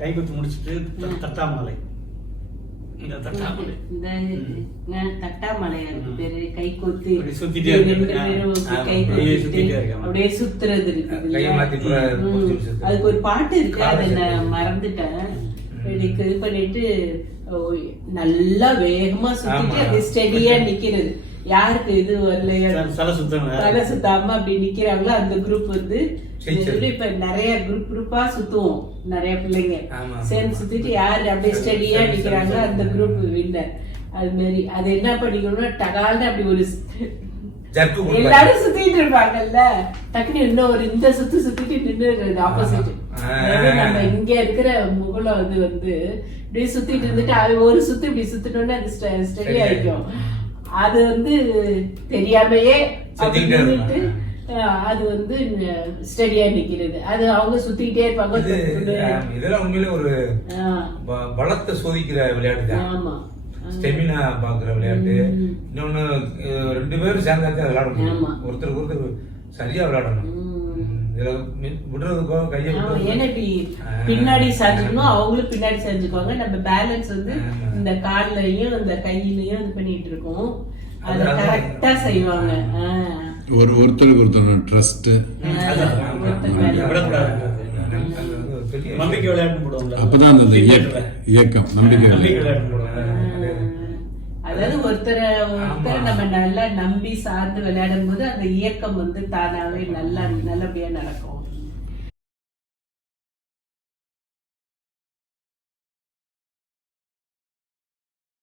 கை குத்து முடிச்சுட்டு தட்டாமலை தட்டாமலை பேரு கை கொத்தி சுத்திட்டே அப்படியே சுத்துறது இருக்குது. அதுக்கு ஒரு பாட்டு இருக்கு, அதை நான் மறந்துட்டேன். இது பண்ணிட்டு நல்லா வேகமா சுத்திட்டு அது ஸ்டெடியா நிக்கிறது. யாருக்கு இது வரலையா தலை சுத்தாம அப்படி நிக்கிறாங்களோ அந்த குரூப் வந்து இப்ப நிறைய குரூப்பா சுத்துவோம். நிறைய பிள்ளைங்க சேர்ந்து சுத்திட்டு யாரு அப்படியே ஸ்டெடியா நிக்கிறாங்களோ அந்த குரூப் வின்னர். அது மாதிரி அது என்ன பண்ணிக்கணும்னா டகால்னு அப்படி ஒரு எல்லாரும் சுத்திட்டு இருப்பாங்கல்ல, டக்குனு இன்னும் இந்த சுத்திட்டு நின்று ஆப்போசிட் நம்ம இங்க இருக்கிற முகலம் வந்து இப்படி சுத்திட்டு இருந்துட்டு அது ஒரு சுத்து இப்படி சுத்திட்டோம்னா அது ஸ்டெடி ஆயிக்கும். அது வந்து தெரியாமையே நின்றுட்டு அது வந்து ஸ்டெடியா நிக்கிறது. அது அவங்க சுத்திக்கிட்டே இருப்பாங்க. இதெல்லாம் உண்மையிலே ஒரு பலத்தை சோதிக்கிற விளையாட்டு தான். ஆமா, ஸ்டெமினா பாக்குற விளையாட்டு. இன்னொன்னு 2 பேரும் சேர்ந்தாக்க விளையாடணும், ஒருத்தருக்கு ஒருத்தர் சரியா விளையாடணும். விடுறதுக்கோ கையை பின்னாடி சாஞ்சுக்கணும், அவங்களும் பின்னாடி சாஞ்சுக்குவாங்க. நம்ம பேலன்ஸ் வந்து இந்த கால்லயும் இந்த கையிலயும் இது பண்ணிட்டு இருக்கோம். அத கரெக்டா செய்வாங்க. ஒருத்தருக்கு ஒருத்தர் ட்ரஸ்ட், நம்பிக்கை விளையாட்டு போடுவாங்க. அப்பதான் அந்த இயக்கம் நம்பிக்கை அதாவது ஒருத்தரை நம்ம நல்லா நம்பி சார்ந்து விளையாடும் போது அந்த இயக்கம் வந்து தானாவே நல்லபடியா நடக்கும்.